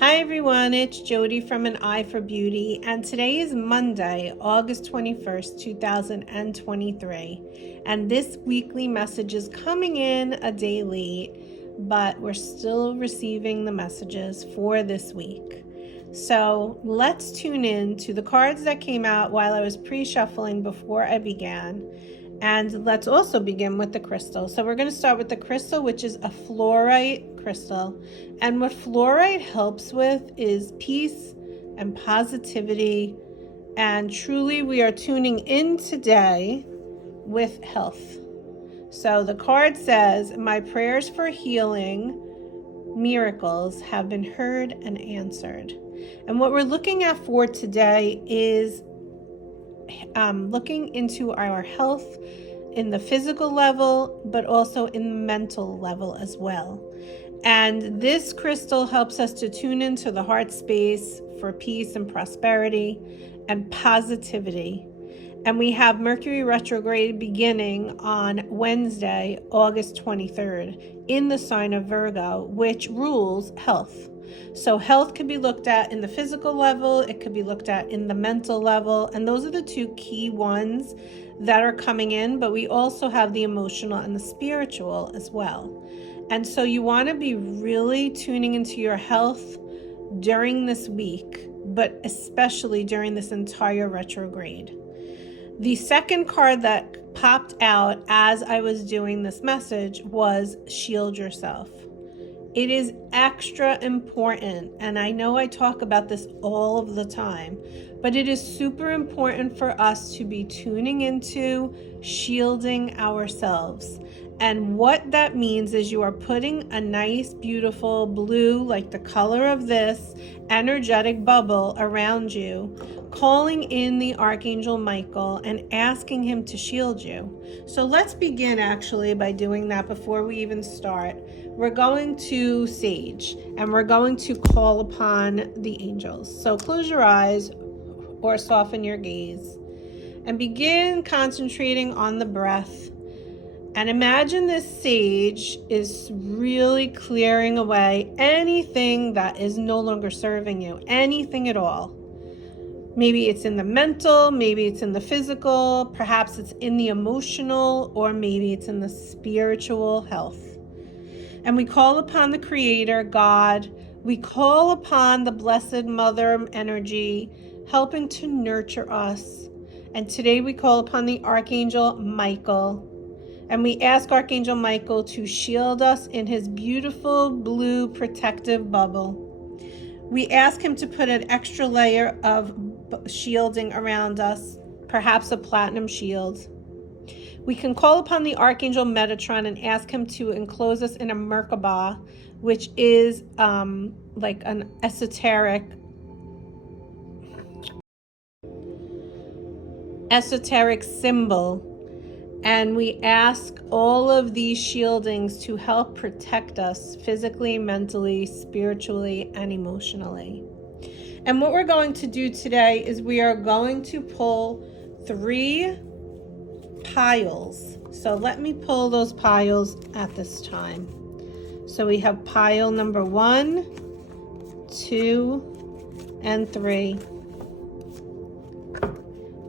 Hi everyone, it's Jody from An Eye for Beauty, and today is Monday, August 21st, 2023. And this weekly message is coming in a day late, but we're still receiving the messages for this week. So let's tune in to the cards that came out while I was pre-shuffling before I began. And let's also begin with the crystal. So we're going to start with the crystal, which is a fluorite crystal. And what fluorite helps with is peace and positivity. And truly, we are tuning in today with health. So the card says, my prayers for healing, miracles have been heard and answered. And what we're looking at for today is looking into our health in the physical level, but also in the mental level as well. And this crystal helps us to tune into the heart space for peace and prosperity and positivity. And we have Mercury retrograde beginning on Wednesday, August 23rd, in the sign of Virgo, which rules health. So health can be looked at in the physical level, it could be looked at in the mental level, and those are the two key ones that are coming in, but we also have the emotional and the spiritual as well. And so you want to be really tuning into your health during this week, but especially during this entire retrograde. The second card that popped out as I was doing this message was Shield Yourself. It is extra important, and I know I talk about this all of the time, but it is super important for us to be tuning into shielding ourselves. And what that means is you are putting a nice, beautiful blue, like the color of this, energetic bubble around you, calling in the Archangel Michael and asking him to shield you. So let's begin actually by doing that before we even start. We're going to sage and we're going to call upon the angels. So close your eyes or soften your gaze and begin concentrating on the breath. And imagine this sage is really clearing away anything that is no longer serving you, anything at all. Maybe it's in the mental, maybe it's in the physical, perhaps it's in the emotional, or maybe it's in the spiritual health. And we call upon the Creator, God. We call upon the Blessed Mother energy, helping to nurture us. And today we call upon the Archangel Michael. And we ask Archangel Michael to shield us in his beautiful blue protective bubble. We ask him to put an extra layer of shielding around us, perhaps a platinum shield. We can call upon the Archangel Metatron and ask him to enclose us in a Merkabah, which is like an esoteric symbol. And we ask all of these shieldings to help protect us physically, mentally, spiritually, and emotionally. And what we're going to do today is we are going to pull 3 piles. So let me pull those piles at this time. So we have pile number 1, 2, and 3.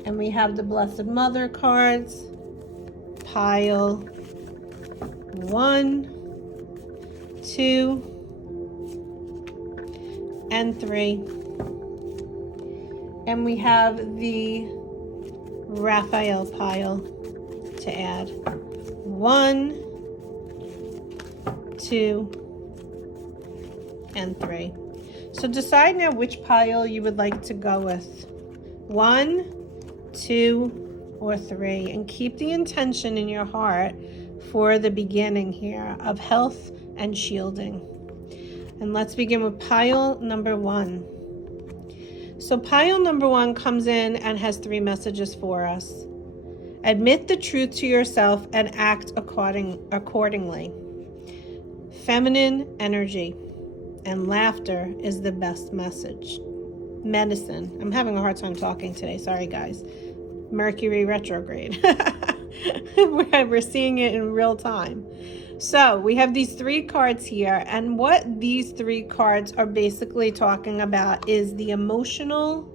And we have the Blessed Mother cards. Pile 1, 2, and 3. And we have the Raphael pile to add. 1, 2, and 3. So decide now which pile you would like to go with. 1, 2, or 3, and keep the intention in your heart for the beginning here of health and shielding. And let's begin with pile number 1. So pile number 1 comes in and has 3 messages for us. Admit the truth to yourself and act accordingly. Feminine energy and laughter is the best medicine. I'm having a hard time talking today. Sorry, guys. Mercury retrograde. We're seeing it in real time. So we have these 3 cards here, and what these 3 cards are basically talking about is the emotional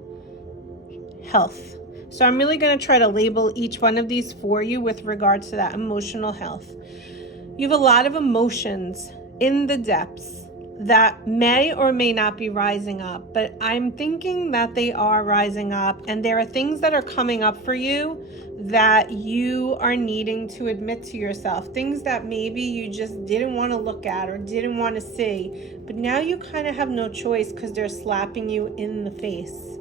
health. So I'm really going to try to label each one of these for you with regards to that emotional health. You have a lot of emotions in the depths that may or may not be rising up, but I'm thinking that they are rising up, and there are things that are coming up for you that you are needing to admit to yourself, things that maybe you just didn't want to look at or didn't want to see, but now you kind of have no choice because they're slapping you in the face.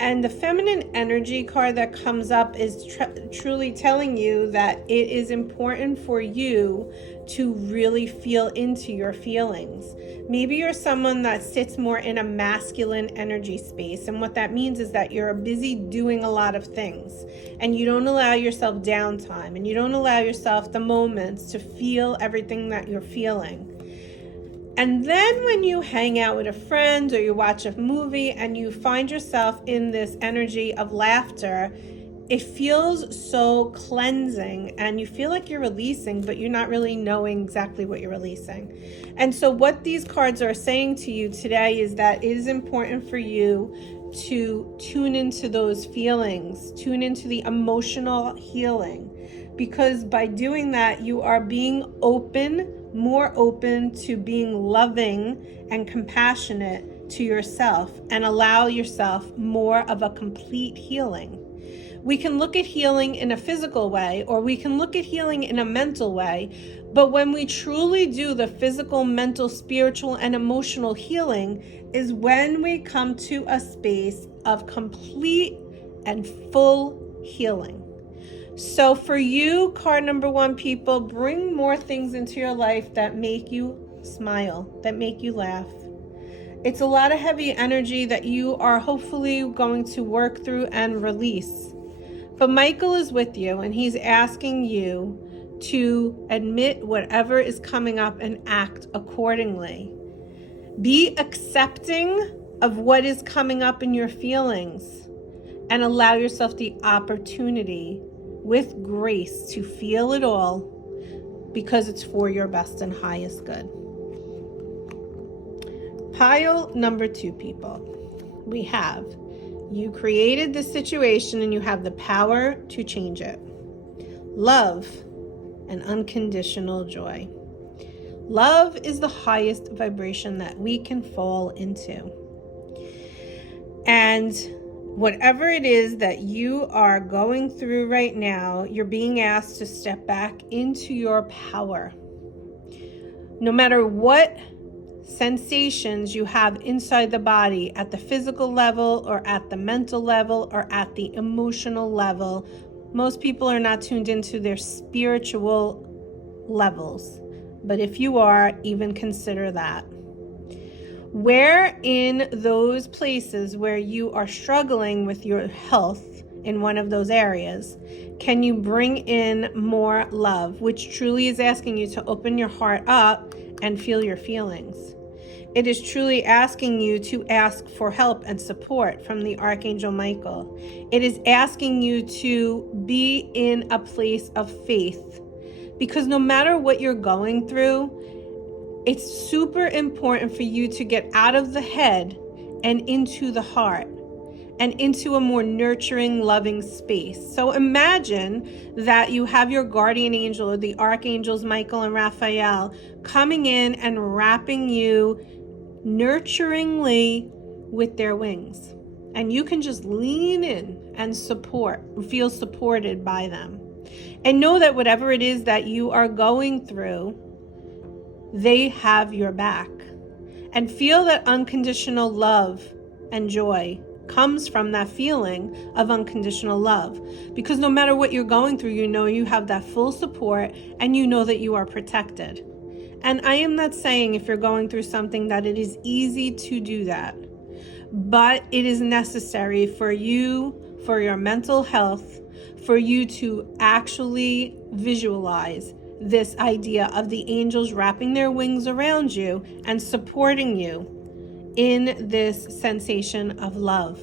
And the feminine energy card that comes up is truly telling you that it is important for you to really feel into your feelings. Maybe you're someone that sits more in a masculine energy space. And what that means is that you're busy doing a lot of things and you don't allow yourself downtime and you don't allow yourself the moments to feel everything that you're feeling. And then when you hang out with a friend or you watch a movie and you find yourself in this energy of laughter, it feels so cleansing and you feel like you're releasing, but you're not really knowing exactly what you're releasing. And so what these cards are saying to you today is that it is important for you to tune into those feelings, tune into the emotional healing, because by doing that, you are being more open to being loving and compassionate to yourself and allow yourself more of a complete healing. We can look at healing in a physical way, or we can look at healing in a mental way. But when we truly do the physical, mental, spiritual, and emotional healing is when we come to a space of complete and full healing. So for you, card number 1, people, bring more things into your life that make you smile, that make you laugh. It's a lot of heavy energy that you are hopefully going to work through and release. But Michael is with you and he's asking you to admit whatever is coming up and act accordingly. Be accepting of what is coming up in your feelings and allow yourself the opportunity with grace to feel it all because it's for your best and highest good. Pile number 2, people. We have, you created this situation and you have the power to change it. Love and unconditional joy. Love is the highest vibration that we can fall into. And whatever it is that you are going through right now, you're being asked to step back into your power. No matter what sensations you have inside the body, at the physical level or at the mental level or at the emotional level, most people are not tuned into their spiritual levels. But if you are, even consider that. Where in those places where you are struggling with your health in one of those areas, can you bring in more love, which truly is asking you to open your heart up and feel your feelings. It is truly asking you to ask for help and support from the Archangel Michael. It is asking you to be in a place of faith, because no matter what you're going through, it's super important for you to get out of the head and into the heart and into a more nurturing, loving space. So imagine that you have your guardian angel or the archangels Michael and Raphael coming in and wrapping you nurturingly with their wings. And you can just lean in and feel supported by them. And know that whatever it is that you are going through, they have your back. And feel that unconditional love and joy comes from that feeling of unconditional love. Because no matter what you're going through, you know you have that full support and you know that you are protected. And I am not saying if you're going through something that it is easy to do that. But it is necessary for you, for your mental health, for you to actually visualize this idea of the angels wrapping their wings around you and supporting you in this sensation of love.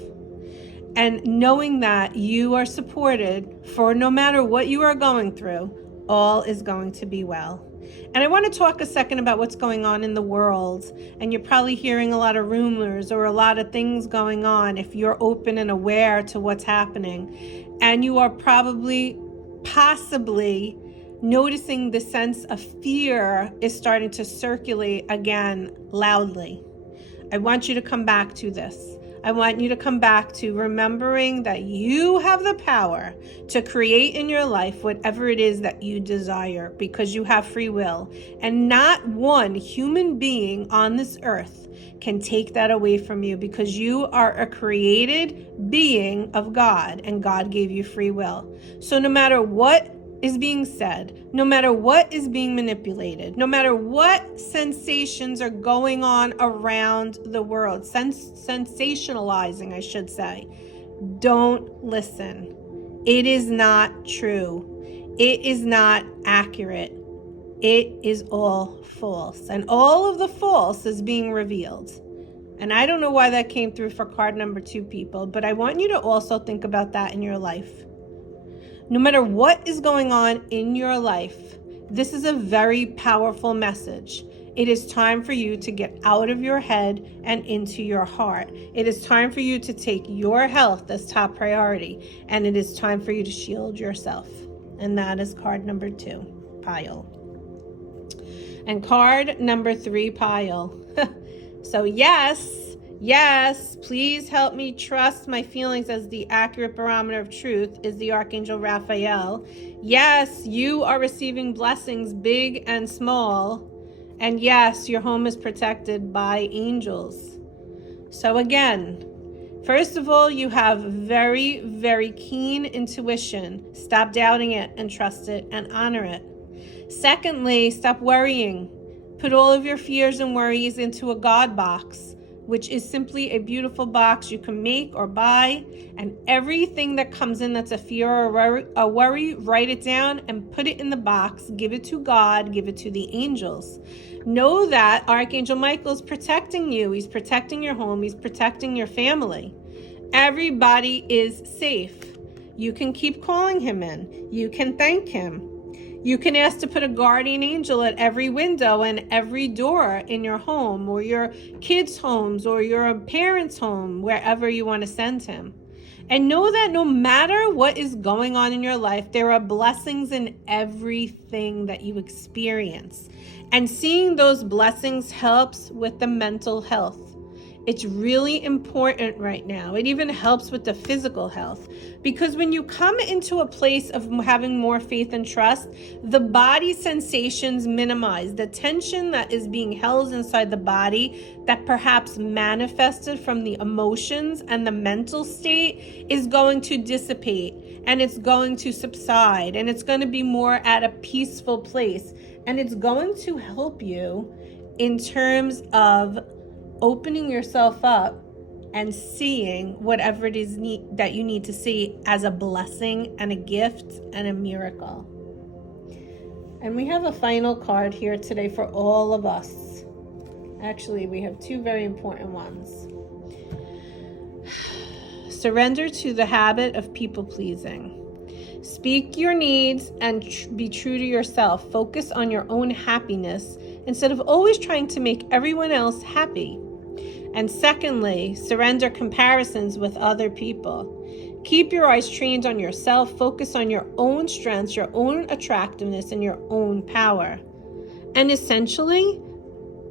And knowing that you are supported for no matter what you are going through, all is going to be well. And I want to talk a second about what's going on in the world. And you're probably hearing a lot of rumors or a lot of things going on if you're open and aware to what's happening. And you are possibly noticing the sense of fear is starting to circulate again loudly. I want you to come back to this. I want you to come back to remembering that you have the power to create in your life whatever it is that you desire, because you have free will. And not one human being on this earth can take that away from you, because you are a created being of God, and God gave you free will. So no matter what is being said, no matter what is being manipulated, no matter what sensations are going on around the world, sensationalizing, I should say, don't listen. It is not true. It is not accurate. It is all false. And all of the false is being revealed. And I don't know why that came through for card number 2, people, but I want you to also think about that in your life. No matter what is going on in your life, this is a very powerful message. It is time for you to get out of your head and into your heart. It is time for you to take your health as top priority, and it is time for you to shield yourself. And that is card number 2, pile. And card number 3, pile. So yes, please help me trust my feelings as the accurate barometer of truth is the Archangel Raphael. Yes, you are receiving blessings big and small. And yes, your home is protected by angels. So again, first of all, you have very, very keen intuition. Stop doubting it and trust it and honor it. Secondly, stop worrying. Put all of your fears and worries into a God box, which is simply a beautiful box you can make or buy. And everything that comes in that's a fear or a worry, write it down and put it in the box. Give it to God, give it to the angels. Know that Archangel Michael is protecting you. He's protecting your home. He's protecting your family. Everybody is safe. You can keep calling him in. You can thank him. You can ask to put a guardian angel at every window and every door in your home, or your kids' homes, or your parents' home, wherever you want to send him. And know that no matter what is going on in your life, there are blessings in everything that you experience. And seeing those blessings helps with the mental health. It's really important right now. It even helps with the physical health, because when you come into a place of having more faith and trust, the body sensations minimize. The tension that is being held inside the body that perhaps manifested from the emotions and the mental state is going to dissipate, and it's going to subside, and it's going to be more at a peaceful place. And it's going to help you in terms of opening yourself up and seeing whatever it is that you need to see as a blessing and a gift and a miracle. And we have a final card here today for all of us. Actually, we have 2 very important ones. Surrender to the habit of people pleasing. Speak your needs and be true to yourself. Focus on your own happiness instead of always trying to make everyone else happy. And secondly, surrender comparisons with other people. Keep your eyes trained on yourself. Focus on your own strengths, your own attractiveness, and your own power. And essentially,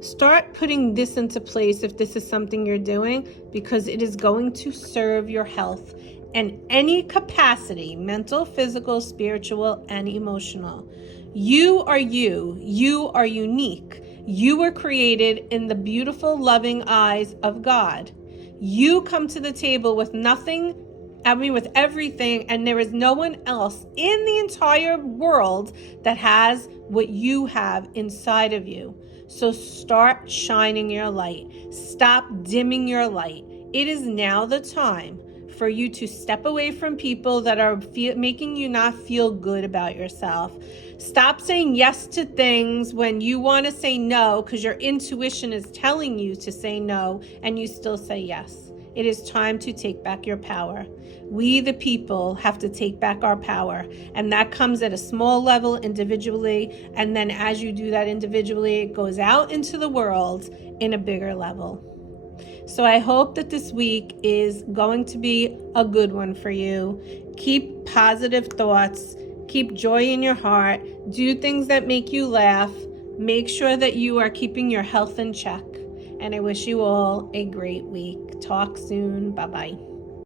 start putting this into place if this is something you're doing, because it is going to serve your health in any capacity, mental, physical, spiritual, and emotional. You are you. You are unique. You were created in the beautiful, loving eyes of God. You come to the table with with everything, and there is no one else in the entire world that has what you have inside of you. So start shining your light. Stop dimming your light. It is now the time for you to step away from people that are making you not feel good about yourself. Stop saying yes to things when you want to say no because your intuition is telling you to say no, and you still say yes. It is time to take back your power. We, the people, have to take back our power. And that comes at a small level individually. And then as you do that individually, it goes out into the world in a bigger level. So I hope that this week is going to be a good one for you. Keep positive thoughts. Keep joy in your heart. Do things that make you laugh. Make sure that you are keeping your health in check. And I wish you all a great week. Talk soon. Bye-bye.